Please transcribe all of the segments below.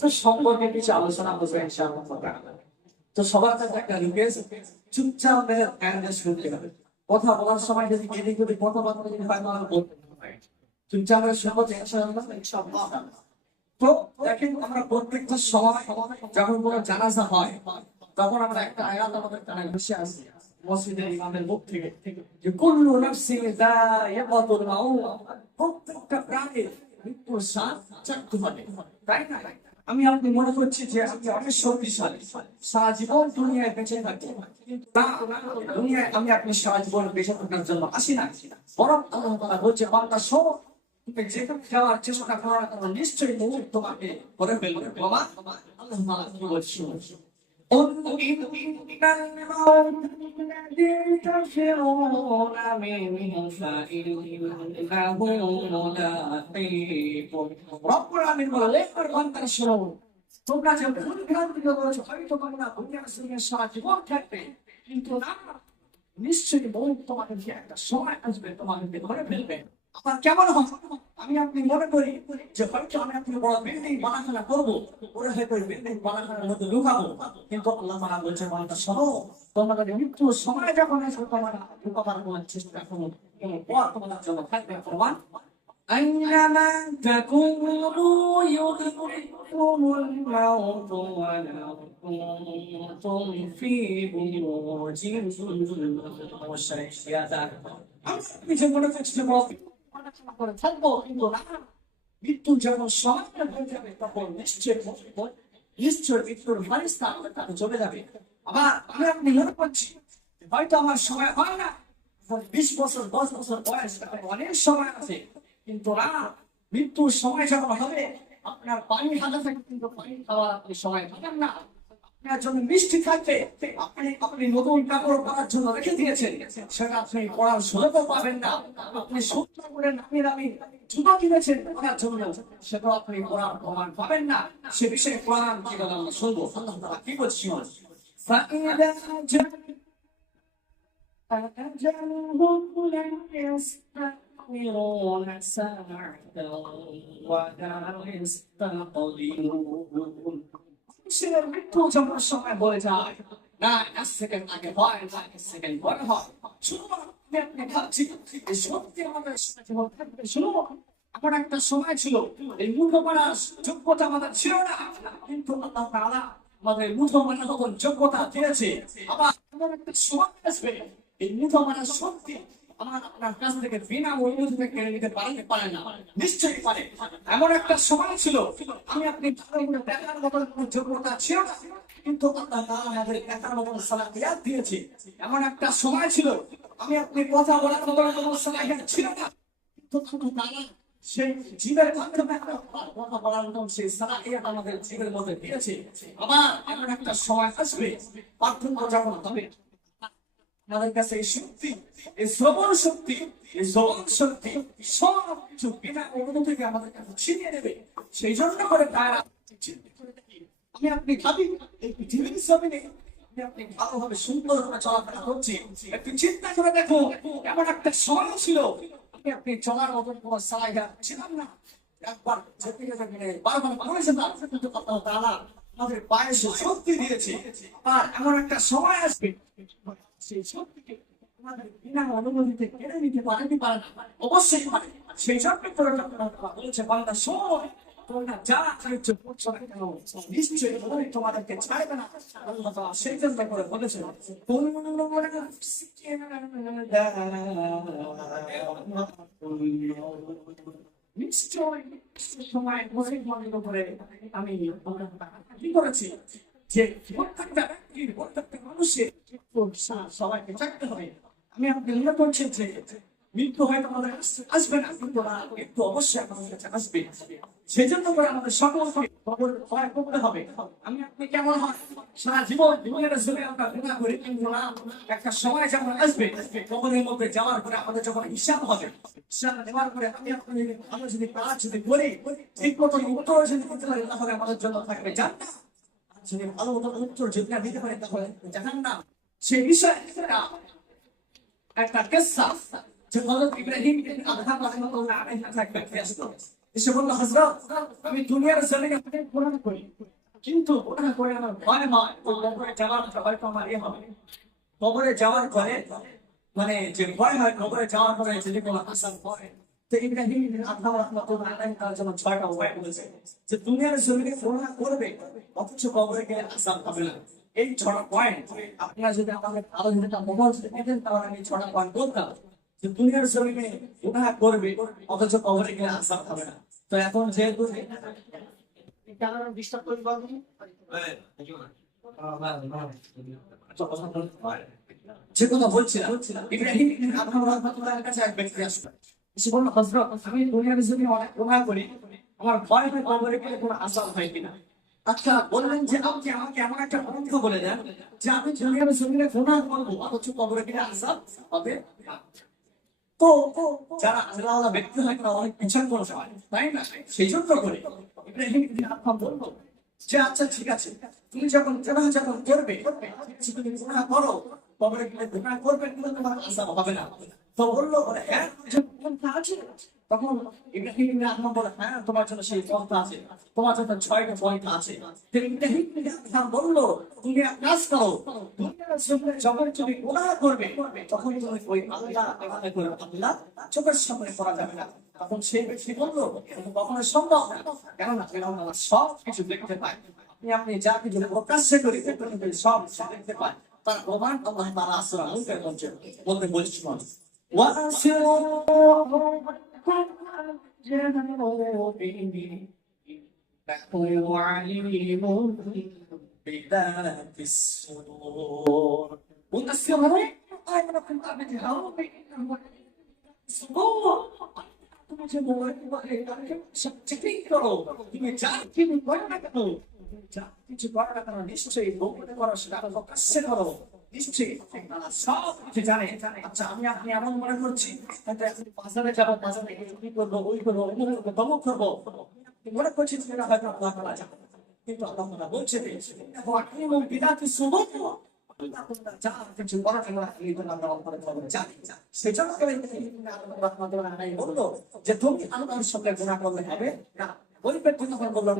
তো সম্পর্কে কিছু আলোচনা করবো ইনশাআল্লাহ তাআলা। তো সবার কাছে একটা রিকোয়েস্ট, চুপচাপ কানে শুনতে হবে। কথা বলার সময় যদি এদিক ওদিক কথাবার্তা যদি হয় তাহলে বলতে হবে। চুপচাপ শুনবো ইনশাআল্লাহ। তো দেখেন আমরা প্রত্যেকটা সময় যখন কোনো জানাজা হয় তখন আমরা একটা আয়াত আমাদের কানে ভেসে আসে মসজিদের ইমামের মুখ থেকে, যে কুল্লু নাফসিন যায়িকাতুল মাউত, প্রত্যেকটা প্রাণীর মৃত্যুর স্বাদ চাখতে হবে, তাই না? আমি আপনি মনে করছি যে আমি অনেক শক্তিশালী, সারা জীবন দুনিয়ায় বেঁচে থাকি, কিন্তু না, দুনিয়ায় আমি আপনি সারা জীবন বেঁচে থাকার জন্য আসি না। বরং আল্লাহ তাআলা বলছে, বান্দা শোনো, তুমি যেখানে যাওয়ার চেষ্টা করার কারণ নিশ্চয়ই মৌত তোমাকে করে ফেলবে। বাবা আল্লাহ তাআলা কি বলছে, قل إن الموت الذي تفرون منه فإنه ملاقيكم। رب العالمين বলে, বান্দা শোনো, তোমরা যে ভুল ভ্রান্তি করেছো হয়তো তোমরা দুনিয়ার জমিনে সারা জীবন থাকবে, কিন্তু না, নিশ্চয়ই মৌত তোমাদেরকে একটা সময় আসবে তোমাদেরকে ধরে ফেলবে। আমার কেমন হয় আমি আপনি মনে করি যে হয়তো আমি আপনি বড় বিল্ডিং বানাখানা করবো, ওরা হয়তো বিল্ডিং বানাখানার মধ্যে লুকাবো, কিন্তু আল্লাহ তাআলা বলছে, বান্দা শোনো, তোমাদের মৃত্যুর সময় যখন আসবে তোমরা লুকাবার কোনো চেষ্টা করো, কোনো পথ তোমাদের জন্য থাকবে। প্রমাণ أينما تكونوا يدرككم الموت ولو كنتم في بروج مشيدة। আমি যে মনে করছি যে পড়াশোনা করে থাকবো, কিন্তু না, মৃত্যু যখন সময় হয়ে যাবে তখন নিশ্চয় মৃত্যুর ফারিস্তা আমাদের কাছে চলে যাবে। আবার আমি আপনি মনে করছি হয়তো আমার সময় হয় না, 20 বছর 10 বছর বয়স, অনেক সময় আছে, কিন্তু না, মৃত্যুর সময় যখন হবে আপনার পানি হাতে থাকে কিন্তু পানি খাওয়ার আপনি সময় পাবেন না, আপনার জন্য মিষ্টি থাকবে, আপনি নতুন কাপড় পরার জন্য রেখে দিয়েছেন, সেটা আপনি পরার সুযোগও পাবেন না, আপনি সুন্দর করে নামি দামি জুতো কিনেছেন পরার জন্য, সেটা আপনি পরার প্রমাণ পাবেন না। সে বিষয়ে কোরআন কি বলে আমরা শুনবো, আল্লাহ তাআলা কি বলছে, فأجلهم لا يستأخرون ساعة ولا يستقدمون। সেটার মৃত্যু যখন সময় বলে যায় না, 1 সেকেন্ড আগে হয় না 1 সেকেন্ড পরে হয়। শুনুন, আপনি ভাবছি সত্যি আমাদের জীবন থাকবে। শুনুন, আমার একটা সময় ছিল এই মূর্খ মানার যোগ্যতা আমাদের ছিল না, কিন্তু আল্লাহ তাআলা আমাদের মূর্খ মানার তখন যোগ্যতা দিয়েছে। আবার এমন একটা সময় আসবে এই মূর্খ মানার শক্তি আমার আপনার কাছ থেকে বিনা অনুমতিতে কেড়ে নিতে পারে না, নিশ্চয়ই পারে। এমন একটা সময় ছিল আমি আপনি দেখার মতন কোনো যোগ্যতা ছিল না, কিন্তু আল্লাহ তাআলা আমাদের দেখার মতন সালাহিয়াত দিয়েছে। এমন একটা সময় ছিল আমি আপনি কথা বলার মতন কোনো সালাহিয়াত ছিল না, কিন্তু আল্লাহ তাআলা সেই জীবের মাধ্যমে কথা বলার মতন সেই সালাহিয়াত আমাদের জীবের মধ্যে দিয়েছে। আবার এমন একটা সময় আসবে পার্থক্য যখন হবে আমাদের কাছে এই শক্তি, এই শ্রবণ শক্তি, এই জবান শক্তি সব কিছু বিনা অনুমতি থেকে আমাদের কাছে ছিনিয়ে নেবে। সেই জন্য করে তারা আমি আপনি ভাবি এই পৃথিবীর জমিনে আপনি ভালোভাবে সুন্দরভাবে চলাফেরা করছি, একটু চিন্তা করে দেখো এমন একটা সময় ছিল আপনি চলার মতন কোনো জায়গা ছিলাম না, একবার যেতে গেলে বারবার করেছে না, কিন্তু আল্লাহ তাআলা আমাদের পায়ে শক্তি দিয়েছে। আর এমন একটা সময় আসবে সেই শক্তিকে আমাদের বিনা অনুমতিতে কেড়ে নিতে পারে না, অবশ্যই পারে। সেই জন্য করে বলেছে, বান্দা শোনো, তোমরা যা কিছু করছো না কেন নিশ্চয়ই ওই তোমাদেরকে ছাড়বে না। আল্লাহ তাআলা সেই জন্য করে বলেছে, নিশ্চয় সময় বন্ধ করে আমি কি করেছি যে প্রত্যেকটা ব্যক্তির প্রত্যেকটা মানুষের সবাইকে চাকতে হবে। আমি আপনি মনে করছেন যে মৃত্যু হয়তো আমাদের আসবে না, কিন্তু মৃত্যু অবশ্যই আমাদের কাছে আসবে। সেই জন্য করে আমাদের সকলকে ভয় করতে হবে। আমি আপনি কেমন হয় সারা জীবন জীবনের জন্য আমরা গুনাহ করি, কিন্তু না, একটা সময় যখন আসবে কবরের মধ্যে যাওয়ার পরে আমাদের যখন হিসাব হবে, হিসাব নেওয়ার পরে আমরা যদি কাজ যদি করি ঠিক মতো উত্তর যদি দিতে পারি তাহলে আমাদের জন্য থাকবে জান্নাত, যদি ভালো মতো উত্তর যদি না দিতে পারে তাহলে জাহান্নাম। সেই বিষয়ে একটা কিসসা যে হযরত ইব্রাহিম আদহাম রাহিমাহুল্লাহ আলাইহি একটা ব্যক্তি আসলো, এসে বললো, হযরত, আমি দুনিয়ার জমিনে অনেক গুনাহ করি, কিন্তু গুনাহ করে আমার ভয় হয়, তো কবরে যাওয়ার হয়তো আমার হবে। কবরে যাওয়ার পরে মানে যে ভয় হয়, কবরে যাওয়ার পরে যদি কোনো আসার পরে, তো ইব্রাহিম আল্লাহ রাহমাতুল্লাহ আলাইহি তার জন্য 6টা উপায় বলেছে যে দুনিয়ার জমিনে গুনাহ করবে অথচ কবরে গেলে আসার হবে না। এই 6টা পয়েন্ট আপনারা যদি আমাদের আলোচনাটা মোবাইল থেকে দিতেন তাহলে আমি 6টা পয়েন্ট বলতাম যে দুনিয়ার জমিনে গুনাহ করবে অথচ কবরে গেলে আসার হবে না। তো এখন যেহেতু ডিস্টার্ব করে পারবেন যে কথা বলছিলাম, ইব্রাহিম আদম রাহমাতুল্লাহর কাছে এক ব্যক্তি আসলো, এসে বলল, হযরত, আমি দুনিয়ার জমিনে অনেক গুনাহ করি, আমার ভয় হয় কবরে গেলে কোনো আযাব হয় কিনা। আচ্ছা, বললেন যে আপনি আমাকে এমন একটা পন্থা বলে দেন যে আমি দুনিয়ার জমিনে গুনাহ করবো অথচ কবরে গেলে আযাব হবে না। তো যারা আল্লাহ ব্যক্তি হয় তারা অনেক পিছন করে হয়, তাই না? সেই জন্য করে ইব্রাহিম আদম বলল যে আচ্ছা ঠিক আছে, তুমি যখন যখন করবে তুমি গুনাহ করো, কবরে গেলে গুনাহ করবে কিন্তু তোমার আযাব হবে না। তো বললো, হ্যাঁ পন্থা আছে। তখন ইব্রাহিম আদম বলে, হ্যাঁ তোমার জন্য সেই পন্থা আছে, তোমার জন্য 6টা পন্থা আছে। তো ইব্রাহিম আদম বললো, তুমি এক কাজ করো, দুনিয়ার জমিনে যখন তুমি গুনাহ করবে তখন তুমি ওই আল্লাহ আল্লাহ করে আল্লাহ চোখের সামনে করা যাবে না। তখন সেই ব্যক্তি বললো, কখনো সম্ভব না, কেননা আল্লাহ সব কিছু দেখতে পায়। আপনি যা কিছু প্রকাশ্যে করি সব দেখতে পায়, তার প্রমাণ আল্লাহ তাআলা সূরা মুলকের মধ্যে বলতে বলছেন, ওয়াসিরু জানারু বিহি ইন্নাহু আলিমুন বিযাতিস সুদূর। ওয়াসিরু আইমানাকুম আবিদহাউ বিইন্নাহু সুদূর। তুমি যে সবচেয়ে করো, তুমি যা কিছু করো না কেন, যা কিছু করো না কেন, নিশ্চয়ই গোপনে করো সেটা প্রকাশ্যে করো, নিশ্চয়ই সব কিছু জানে। আচ্ছা, আমি আপনি এমন মনে করছি বাজারে যাবো, বাজারে কি করবো, ওই করবো, তমুক করবো, মনে করছি সেটা হয়তো আল্লাহ তাআলা জানে, কিন্তু আল্লাহ তাআলা বলছে বিদাতি সুবুত, যা কিছু করার জন্য সেই জন্য বললো যে তুমি আল্লাহর সঙ্গে গুনাহ করলে হবে না। ওই ব্যক্তি তখন বললো,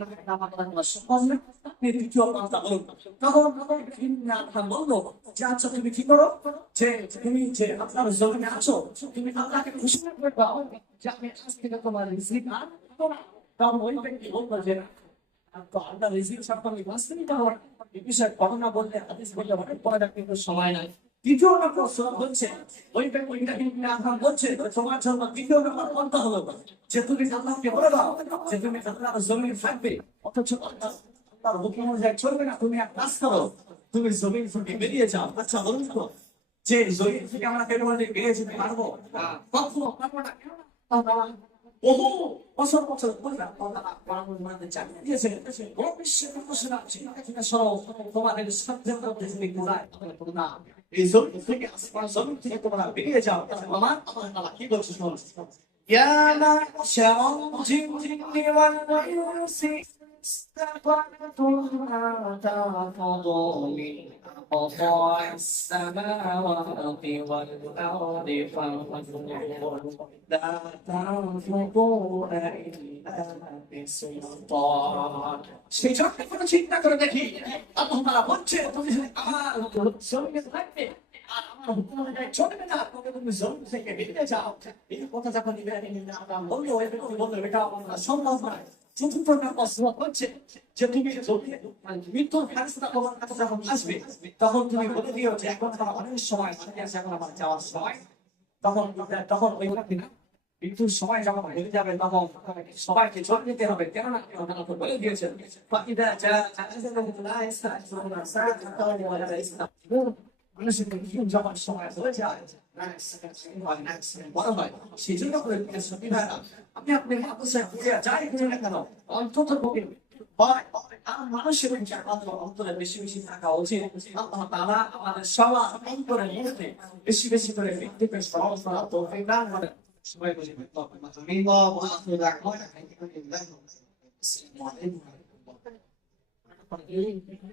তখন বললো যে আচ্ছা তুমি কি করো, যে তুমি যে আপনার জমিনে আছো, তুমি আল্লাহকে ঘোষণা করে দাও যে আমি আজ থেকে তোমার রিজিক আর খাবো না। তখন ওই ব্যক্তি বললো যে তো আল্লাহ রিজিক সম্পর্কে বাঁচতে নিতে হবে, এই বিষয়ে ঘটনা বলতে হাদিস বলতে অনেক পড়া, কিন্তু সময় নাই। দ্বিতীয় নম্বর হচ্ছে ওই ব্যক্তিটা বলছে তোমার জন্য দ্বিতীয় নম্বর পন্থা হলো যে তুমি আল্লাহকে বলে দাও যে তুমি আল্লাহর জমিনে থাকবে অথচ তার হুকুম অনুযায়ী চলবে না। তুমি এক কাজ করো, তুমি জমিন থেকে বেরিয়ে যাও। আচ্ছা বলুন তো, যে জমিন থেকে আমরা বেরিয়ে যেতে পারবো? কখনো পারবো না। বহু বছর বছর চাকরি দিয়েছে, তোমাদের এই জমিন থেকে জমিন থেকে তোমরা বেরিয়ে যাও। আমার আল্লাহ কি বলছে শোনো, يا معشر الجن والإنس استطعتم أن تنفذوا من أقطار السماوات والأرض فانفذوا لا تنفذون إلا بسلطان। সেই জন্য কোনো চিন্তা করে দেখি আল্লাহ তাআলা বলছে তুমি আমার জমিনে থাকবে আর আমার হুকুম অনুযায়ী চলবে না, তুমি জমিন থেকে বেরিয়ে যাও। এই কথা যখন ইব্রাহিম বললো, বললো এটা সম্ভব নয়। চতুর্থ নম্বর হচ্ছে যে তুমি মৃত্যুর ফেরেশতা তোমার কাছে যখন আসবে তখন তুমি বলে দিও যে এখন আমার অনেক সময় বাকি আছে, এখন আমার যাওয়ার সময়। তখন ওই মৃত্যুর সময় যখন হয়ে যাবে তখন সবাইকে চলে যেতে হবে, কেননা বলে দিয়েছেন মানুষের যখন সময় হয়ে যায় বড় হয়, সেই জন্য আপনি আপনি যাই করি না কেন অন্তত মানুষের অন্তরে বেশি বেশি থাকা উচিত। আল্লাহ তাআলা আমাদের সবার অন্তরের মধ্যে বেশি বেশি করে ব্যক্তিকে সহজ করা তৌফিক দান করেন। সবাই বুঝে আসসালামু আলাইকুম।